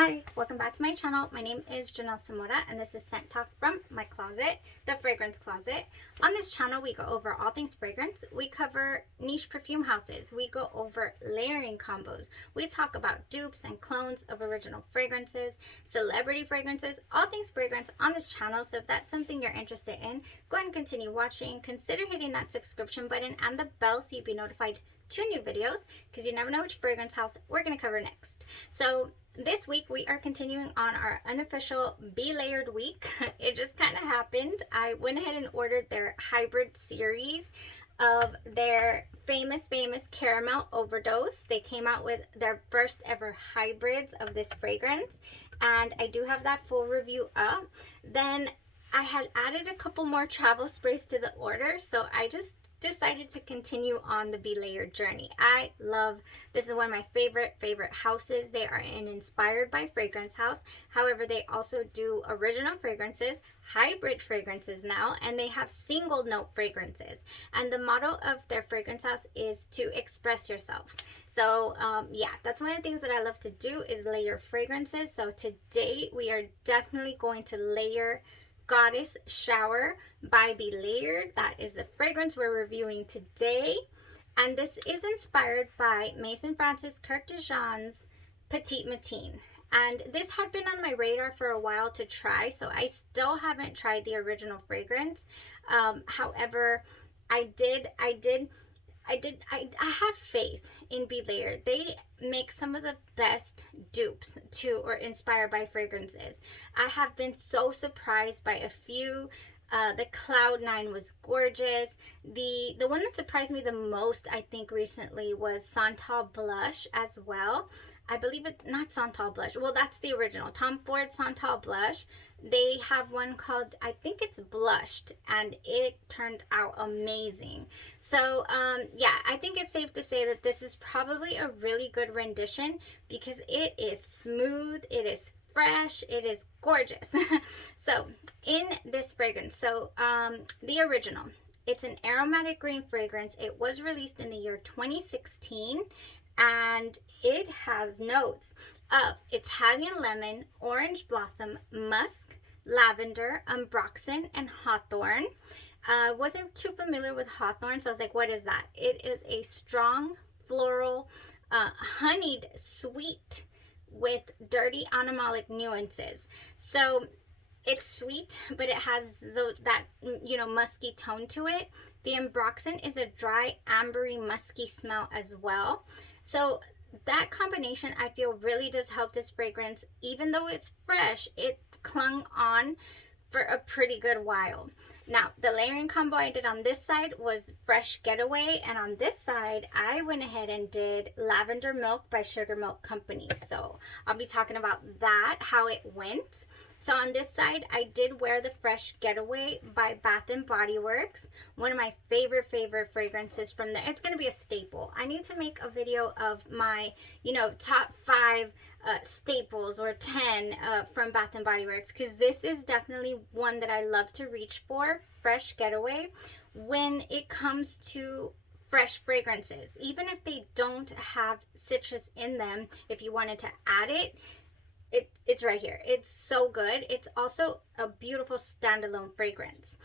Hi, welcome back to my channel. My name is Janelle Samora and this is Scent Talk from my closet, the fragrance closet. On this channel, we go over all things fragrance. We cover niche perfume houses. We go over layering combos. We talk about dupes and clones of original fragrances, celebrity fragrances, all things fragrance on this channel. So if that's something you're interested in, go ahead and continue watching. Consider hitting that subscription button and the bell so you'll be notified to new videos because you never know which fragrance house we're going to cover next. So this week we are continuing on our unofficial Be Layered week. It just kind of happened. I went ahead and ordered their hybrid series of their famous caramel overdose. They came out with their first ever hybrids of this fragrance, and I do have that full review up. Then I had added a couple more travel sprays to the order, so I just decided to continue on the Be Layered journey. I love, this is one of my favorite houses. They are an inspired by fragrance house. However, they also do original fragrances, hybrid fragrances now, and they have single note fragrances. And the motto of their fragrance house is to express yourself. So yeah, that's one of the things that I love to do is layer fragrances. So today we are definitely going to layer Goddess Shower by Be Layered. That is the fragrance we're reviewing today. And this is inspired by Maison Francis Kurkdjian's Petit Matin. And this had been on my radar for a while to try, so I still haven't tried the original fragrance. However, I have faith in Be Layered. They make some of the best dupes to or inspired by fragrances. I have been so surprised by a few. The Cloud 9 was gorgeous. The one that surprised me the most, I think, recently was Santal Blush as well. I believe it, not Santal Blush. Well, that's the original. Tom Ford Santal Blush. They have one called, I think it's Blushed, and it turned out amazing. So, yeah, I think it's safe to say that this is probably a really good rendition because it is smooth, it is fresh, it is gorgeous. So, in this fragrance, so the original, it's an aromatic green fragrance. It was released in the year 2016. And it has notes of Italian lemon, orange blossom, musk, lavender, ambroxan, and hawthorn. I wasn't too familiar with hawthorn, so I was like, what is that? It is a strong floral, honeyed sweet with dirty animalic nuances. So it's sweet, but it has that, musky tone to it. The ambroxan is a dry, ambery, musky smell as well. So that combination, I feel, really does help this fragrance. Even though it's fresh, it clung on for a pretty good while. Now, the layering combo I did on this side was Fresh Getaway, and on this side, I went ahead and did Lavender Milk by SugarMilk Company. So I'll be talking about that, how it went. So on this side, I did wear the Fresh Getaway by B&BW Works. One of my favorite fragrances from there. It's going to be a staple. I need to make a video of my, top 5 staples or 10 from B&BW Works, because this is definitely one that I love to reach for, Fresh Getaway, when it comes to fresh fragrances. Even if they don't have citrus in them, if you wanted to add it, it's right here. It's so good. It's also a beautiful standalone fragrance.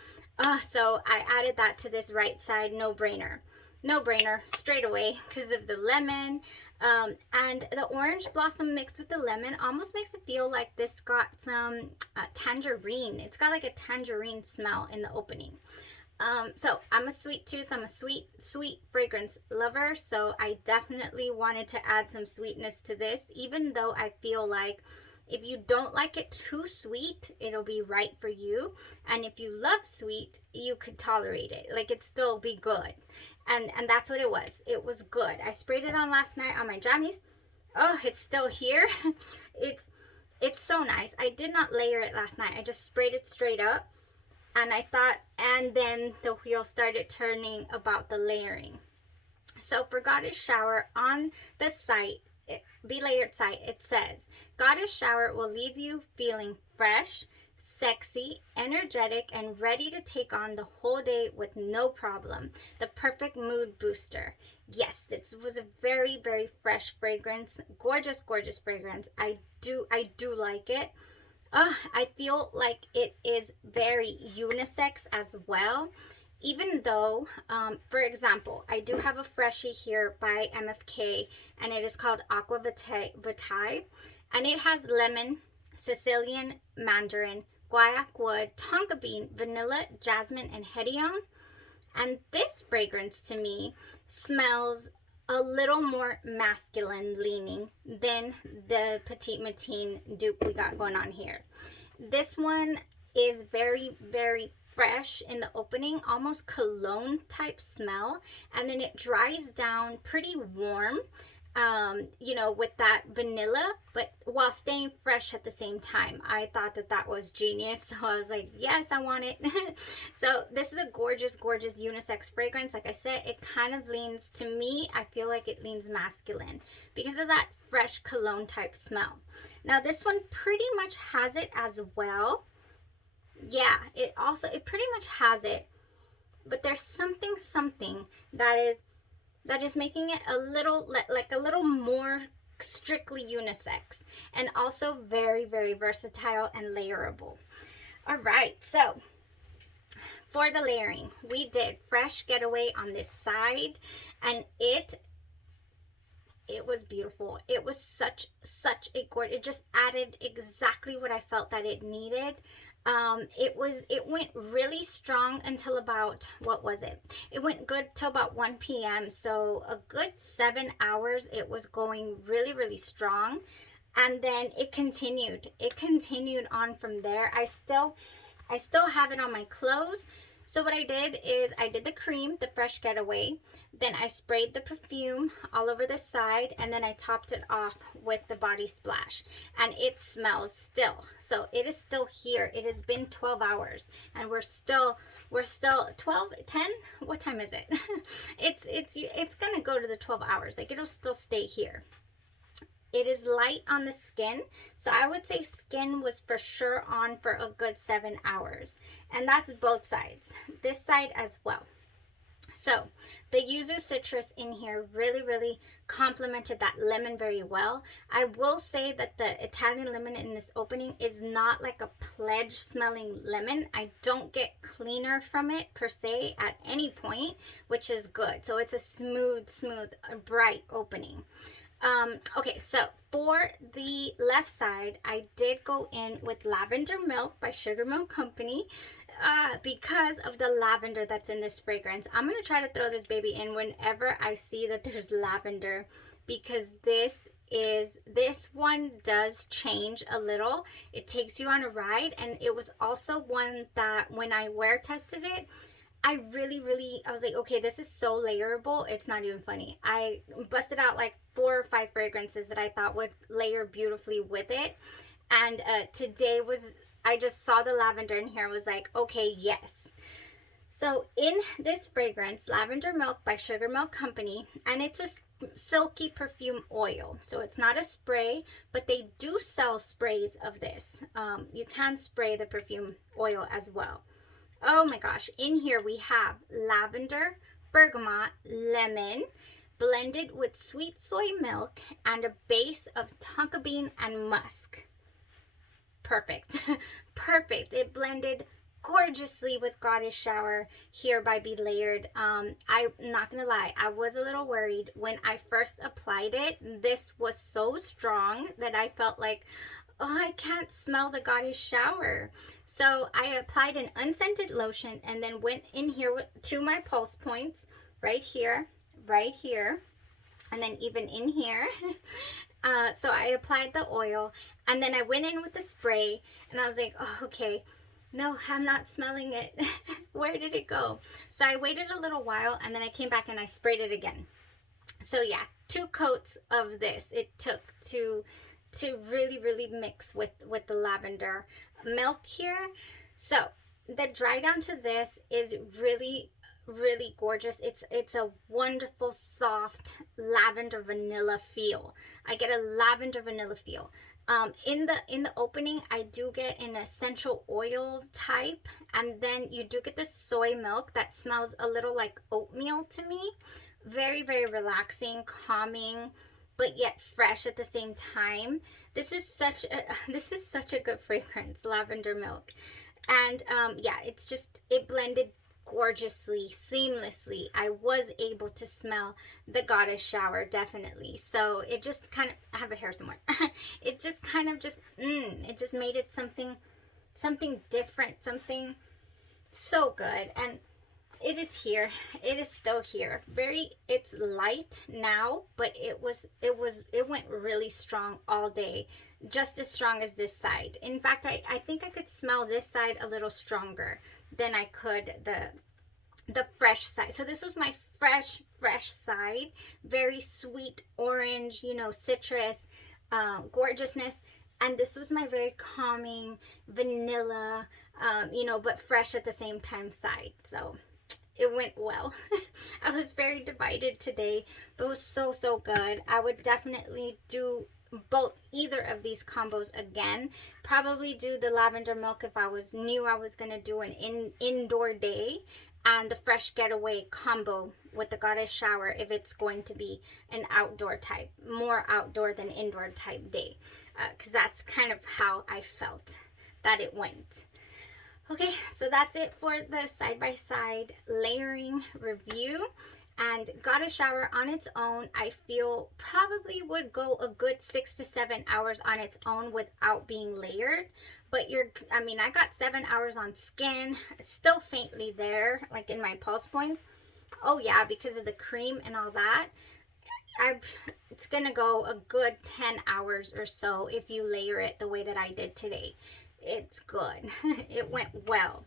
So I added that to this right side. No brainer straight away because of the lemon, and the orange blossom mixed with the lemon almost makes it feel like this got some tangerine. It's got like a tangerine smell in the opening. So I'm a sweet tooth. I'm a sweet fragrance lover. So I definitely wanted to add some sweetness to this, even though I feel like if you don't like it too sweet, it'll be right for you. And if you love sweet, you could tolerate it. Like, it'd still be good. And that's what it was. It was good. I sprayed it on last night on my jammies. Oh, it's still here. It's so nice. I did not layer it last night. I just sprayed it straight up. And I thought, and then the wheel started turning about the layering. So for Goddess Shower on the site, Be Layered site, it says, Goddess Shower will leave you feeling fresh, sexy, energetic, and ready to take on the whole day with no problem. The perfect mood booster. Yes, this was a very, very fresh fragrance. Gorgeous, gorgeous fragrance. I do like it. I feel like it is very unisex as well. Even though, for example, I do have a freshie here by MFK, and it is called Aqua Vitae, and it has lemon, Sicilian mandarin, guaiac wood, tonka bean, vanilla, jasmine, and hedione. And this fragrance to me smells a little more masculine leaning than the Petit Matin dupe we got going on here. This one is very, very fresh in the opening, almost cologne type smell, and then it dries down pretty warm, you know, with that vanilla, but while staying fresh at the same time. I thought that that was genius, so I was like, yes, I want it. So this is a gorgeous, gorgeous unisex fragrance. Like I said, it kind of leans, to me, I feel like it leans masculine because of that fresh cologne type smell. Now this one pretty much has it as well. Yeah, it pretty much has it, but there's something that is making it a little, like a little more strictly unisex, and also very, very versatile and layerable. All right, so for the layering, we did fresh Getaway on this side, and it was beautiful. It was such a gorgeous, it just added exactly what I felt that it needed. It went really strong until about, what was it? It went good till about 1 p.m. So a good 7 hours it was going really, really strong. And then it continued on from there. I still have it on my clothes. So what I did is I did the cream, the fresh Getaway, then I sprayed the perfume all over the side, and then I topped it off with the body splash, and it smells still. So it is still here. It has been 12 hours and we're still 12, 10, what time is it? It's gonna go to the 12 hours. Like, it'll still stay here. It is light on the skin, so I would say skin was for sure on for a good 7 hours. And that's both sides, this side as well. So the yuzu citrus in here really, really complemented that lemon very well. I will say that the Italian lemon in this opening is not like a pledge smelling lemon. I don't get cleaner from it per se at any point, which is good. So it's a smooth, bright opening. Okay, so for the left side, I did go in with Lavender Milk by SugarMilk Company because of the lavender that's in this fragrance. I'm going to try to throw this baby in whenever I see that there's lavender, because this one does change a little. It takes you on a ride, and it was also one that when I wear tested it, I was like, okay, this is so layerable, it's not even funny. I busted out like 4 or 5 fragrances that I thought would layer beautifully with it. And today I just saw the lavender in here and was like, okay, yes. So in this fragrance, Lavender Milk by SugarMilk Company, and it's a silky perfume oil. So it's not a spray, but they do sell sprays of this. You can spray the perfume oil as well. Oh my gosh, in here we have lavender, bergamot, lemon, blended with sweet soy milk and a base of tonka bean and musk. Perfect. Perfect. It blended gorgeously with Goddess Shower here by Be Layered. I'm not gonna lie, I was a little worried when I first applied it. This was so strong that I felt like, oh, I can't smell the Goddess Shower. So I applied an unscented lotion and then went in here to my pulse points, right here, and then even in here. So I applied the oil, and then I went in with the spray, and I was like, oh, okay, no, I'm not smelling it. Where did it go? So I waited a little while, and then I came back and I sprayed it again. So yeah, 2 coats of this it took to really, really mix with the lavender milk here. So the dry down to this is really, really gorgeous. It's a wonderful, soft lavender vanilla feel. I get a lavender vanilla feel. In the opening, I do get an essential oil type, and then you do get the soy milk that smells a little like oatmeal to me. Very, very relaxing, calming, but yet fresh at the same time. This is such a good fragrance, Lavender Milk. And yeah, it blended gorgeously, seamlessly. I was able to smell the goddess shower, definitely. So it just kind of, I have a hair somewhere. It just kind of it just made it something different, something so good. And it is here. It is still here. It's light now, but it went really strong all day. Just as strong as this side. In fact, I think I could smell this side a little stronger than I could the fresh side. So this was my fresh side. Very sweet orange, citrus, gorgeousness. And this was my very calming vanilla, but fresh at the same time side. So it went well. I was very divided today, but it was so good. I would definitely do either of these combos again. Probably do the lavender milk if I knew I was gonna do an indoor day, and the fresh getaway combo with the goddess shower if it's going to be an outdoor type, more outdoor than indoor type day, because that's kind of how I felt that it went. Okay, so that's it for the side-by-side layering review. And goddess shower on its own, I feel probably would go a good 6 to 7 hours on its own without being layered. But I got 7 hours on skin. It's still faintly there, like in my pulse points. Oh yeah, because of the cream and all that. It's gonna go a good 10 hours or so if you layer it the way that I did today. It's good. It went well.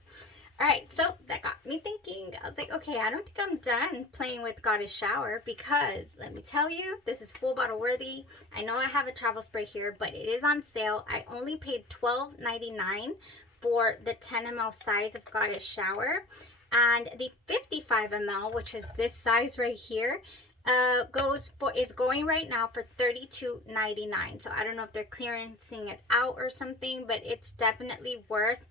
All right, so that got me thinking. I was like, okay, I don't think I'm done playing with goddess shower, because let me tell you, this is full bottle worthy. I know I have a travel spray here, but it is on sale. I only paid $12.99 for the 10 ml size of goddess shower, and the 55 ml, which is this size right here, is going right now for $32.99. So I don't know if they're clearancing it out or something, but it's definitely worth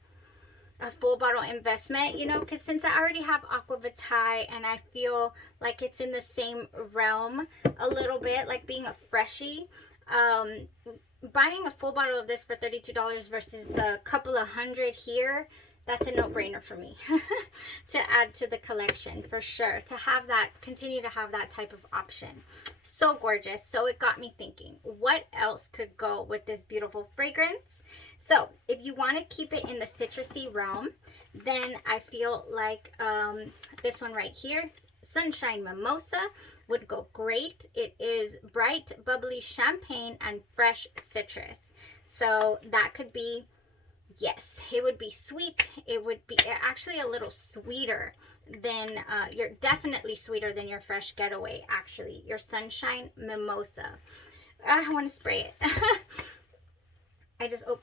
a full bottle investment, because since I already have Aquavitae and I feel like it's in the same realm a little bit, like being a freshie, buying a full bottle of this for $32 versus a couple of hundred here, that's a no-brainer for me to add to the collection for sure, to have that, continue to have that type of option. So gorgeous. So it got me thinking, what else could go with this beautiful fragrance? So if you want to keep it in the citrusy realm, then I feel like this one right here, Sunshine Mimosa, would go great. It is bright, bubbly champagne and fresh citrus. So that could be, yes, it would be sweet. It would be actually a little sweeter than, you're definitely sweeter than your fresh getaway, actually. Your Sunshine Mimosa. I want to spray it.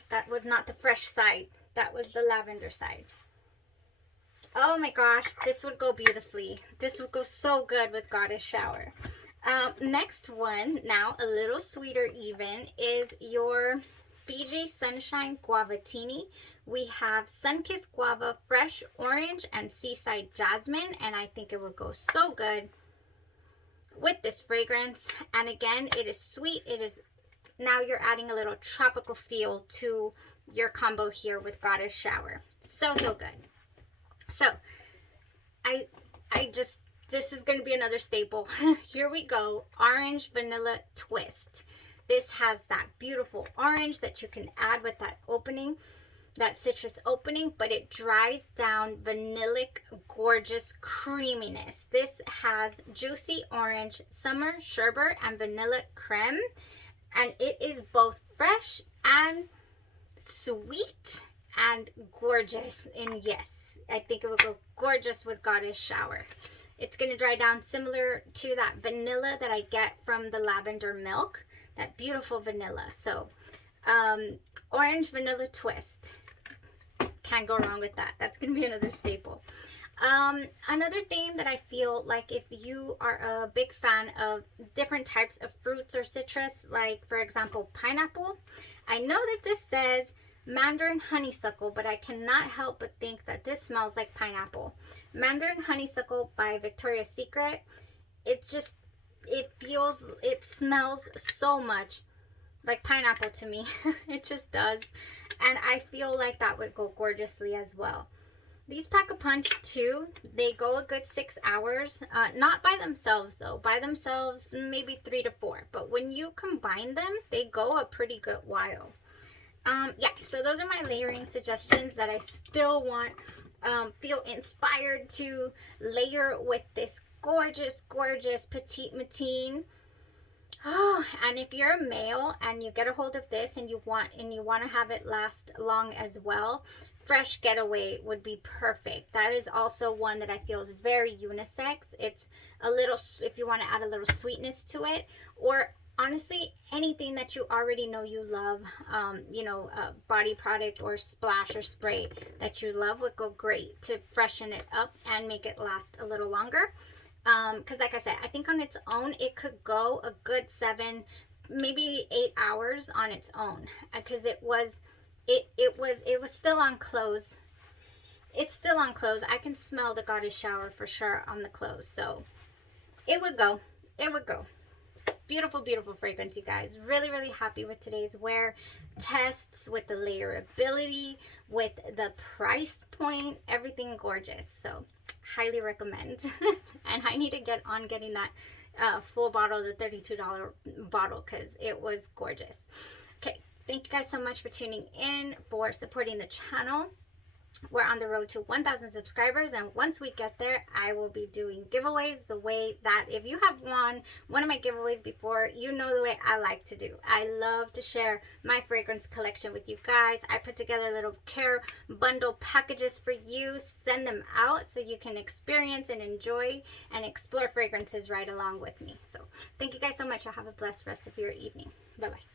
That was not the fresh side. That was the lavender side. Oh my gosh, this would go beautifully. This would go so good with goddess shower. Next one, now a little sweeter even, is your BJ Sunshine Guavatini. We have Sunkissed Guava, Fresh Orange, and Seaside Jasmine, and I think it would go so good with this fragrance. And again, it is sweet. It is, now you're adding a little tropical feel to your combo here with goddess shower. So good. So this is going to be another staple. Here we go. Orange Vanilla Twist. This has that beautiful orange that you can add with that opening, that citrus opening, but it dries down vanillic, gorgeous creaminess. This has juicy orange, summer sherbet, and vanilla creme, and it is both fresh and sweet and gorgeous. And yes, I think it would go gorgeous with goddess shower. It's going to dry down similar to that vanilla that I get from the Lavender Milk, that beautiful vanilla. So orange vanilla twist, can't go wrong with that. That's going to be another staple. Another thing that I feel like if you are a big fan of different types of fruits or citrus, like for example pineapple, I know that this says Mandarin honeysuckle, but I cannot help but think that this smells like pineapple. Mandarin honeysuckle by Victoria's Secret. It just, it smells so much like pineapple to me. It just does. And I feel like that would go gorgeously as well. These pack a punch too. They go a good 6 hours. Not by themselves though. By themselves, maybe 3 to 4. But when you combine them, they go a pretty good while. Yeah, so those are my layering suggestions that I still want, feel inspired to layer with this gorgeous, gorgeous Petit Matin. Oh, and if you're a male and you get a hold of this and you want to have it last long as well, Fresh Getaway would be perfect. That is also one that I feel is very unisex. It's a little, if you want to add a little sweetness to it, or honestly anything that you already know you love, you know, a body product or splash or spray that you love would go great to freshen it up and make it last a little longer. Because like I said, I think on its own it could go a good 7, maybe 8 hours on its own, because it was still on clothes. It's still on clothes. I can smell the goddess shower for sure on the clothes, so it would go. Beautiful, beautiful fragrance, you guys. Really, really happy with today's wear tests, with the layerability, with the price point, everything gorgeous. So highly recommend. And I need to get on getting that full bottle, the $32 bottle, because it was gorgeous. Okay, thank you guys so much for tuning in, for supporting the channel. We're on the road to 1,000 subscribers, and once we get there, I will be doing giveaways the way that, if you have won one of my giveaways before, you know the way I like to do. I love to share my fragrance collection with you guys. I put together little care bundle packages for you, send them out so you can experience and enjoy and explore fragrances right along with me. So thank you guys so much. Y'all have a blessed rest of your evening. Bye-bye.